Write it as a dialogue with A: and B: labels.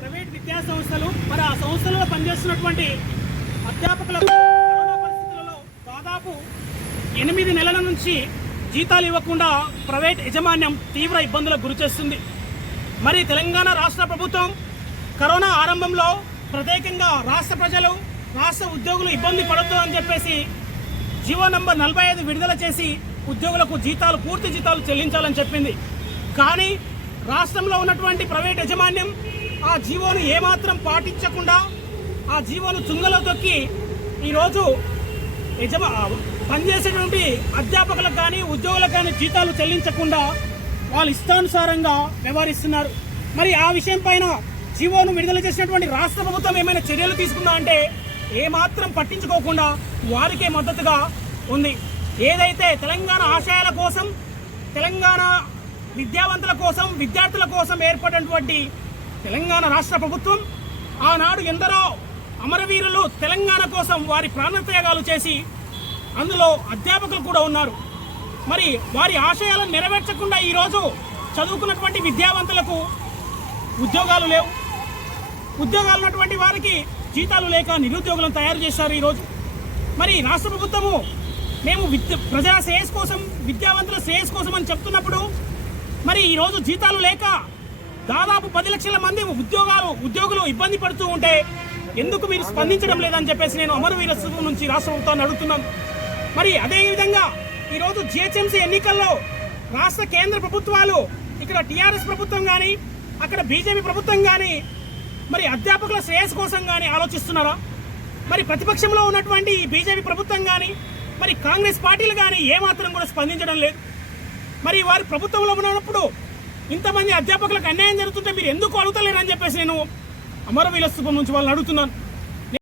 A: Private విద్యా సంస్థలు మరి ఆ సంస్థలలో పనిచేస్తున్నటువంటి అధ్యాపకులకు కరోనా పరిస్థితులలో దాదాపు ఎనిమిది నెలల నుంచి జీతాలు ఇవ్వకుండా ప్రైవేట్ యాజమాన్యం తీవ్ర ఇబ్బందులకు గురిచేస్తుంది మరి తెలంగాణ రాష్ట్ర ప్రభుత్వం కరోనా ఆరంభంలో ప్రత్యేకంగా రాష్ట్ర ప్రజలు రాష్ట్ర ఉద్యోగులు ఇబ్బంది పడద్దు అని చెప్పేసి జీవో నంబర్ నలభై ఐదు విడుదల చేసి ఉద్యోగులకు జీతాలు పూర్తి జీతాలు చెల్లించాలని చెప్పింది. కానీ రాష్ట్రంలో ఉన్నటువంటి ప్రైవేట్ యాజమాన్యం ఆ జీవోను ఏమాత్రం పాటించకుండా ఆ జీవోను చుంగలో తొక్కి ఈరోజు యజమా పనిచేసేటువంటి అధ్యాపకులకు కానీ ఉద్యోగులకు కానీ జీతాలు చెల్లించకుండా వాళ్ళు ఇష్టానుసారంగా వ్యవహరిస్తున్నారు. మరి ఆ విషయం పైన జీవోను విడుదల చేసినటువంటి రాష్ట్ర ప్రభుత్వం ఏమైనా చర్యలు తీసుకుందా అంటే ఏమాత్రం పట్టించుకోకుండా వారికే మద్దతుగా ఉంది. ఏదైతే తెలంగాణ ఆశయాల కోసం తెలంగాణ విద్యావంతుల కోసం విద్యార్థుల కోసం ఏర్పడినటువంటి తెలంగాణ రాష్ట్ర ప్రభుత్వం ఆనాడు ఎందరో అమరవీరులు తెలంగాణ కోసం వారి ప్రాణత్యాగాలు చేసి అందులో అధ్యాపకులు కూడా ఉన్నారు. మరి వారి ఆశయాలను నెరవేర్చకుండా ఈరోజు చదువుకున్నటువంటి విద్యావంతులకు ఉద్యోగాలు లేవు. ఉద్యోగాలు ఉన్నటువంటి వారికి జీతాలు లేక నిరుద్యోగులను తయారు చేశారు ఈరోజు. మరి రాష్ట్ర ప్రభుత్వము మేము విద్య ప్రజల శ్రేయస్ కోసం విద్యావంతుల శ్రేయస్ కోసం అని చెప్తున్నప్పుడు మరి ఈరోజు జీతాలు లేక దాదాపు పది లక్షల మంది ఉద్యోగాలు ఉద్యోగులు ఇబ్బంది పడుతూ ఉంటే ఎందుకు మీరు స్పందించడం లేదని చెప్పేసి నేను అమరవీర నుంచి రాష్ట్ర ప్రభుత్వాన్ని అడుగుతున్నాను. మరి అదేవిధంగా ఈరోజు జిహెచ్ఎంసీ ఎన్నికల్లో రాష్ట్ర కేంద్ర ప్రభుత్వాలు ఇక్కడ టీఆర్ఎస్ ప్రభుత్వం కానీ అక్కడ బీజేపీ ప్రభుత్వం కానీ మరి అధ్యాపకుల శ్రేయస్ కోసం కానీ ఆలోచిస్తున్నారా? మరి ప్రతిపక్షంలో ఉన్నటువంటి ఈ బీజేపీ ప్రభుత్వం కానీ మరి కాంగ్రెస్ పార్టీలు కానీ ఏమాత్రం కూడా స్పందించడం లేదు. మరి వారి ప్రభుత్వంలో ఉన్నప్పుడు ఇంతమంది అధ్యాపకులకు అన్యాయం జరుగుతుంటే మీరు ఎందుకు అడుగుతలేరని చెప్పేసి నేను అమరవీల స్థూపం నుంచి వాళ్ళని అడుగుతున్నాను.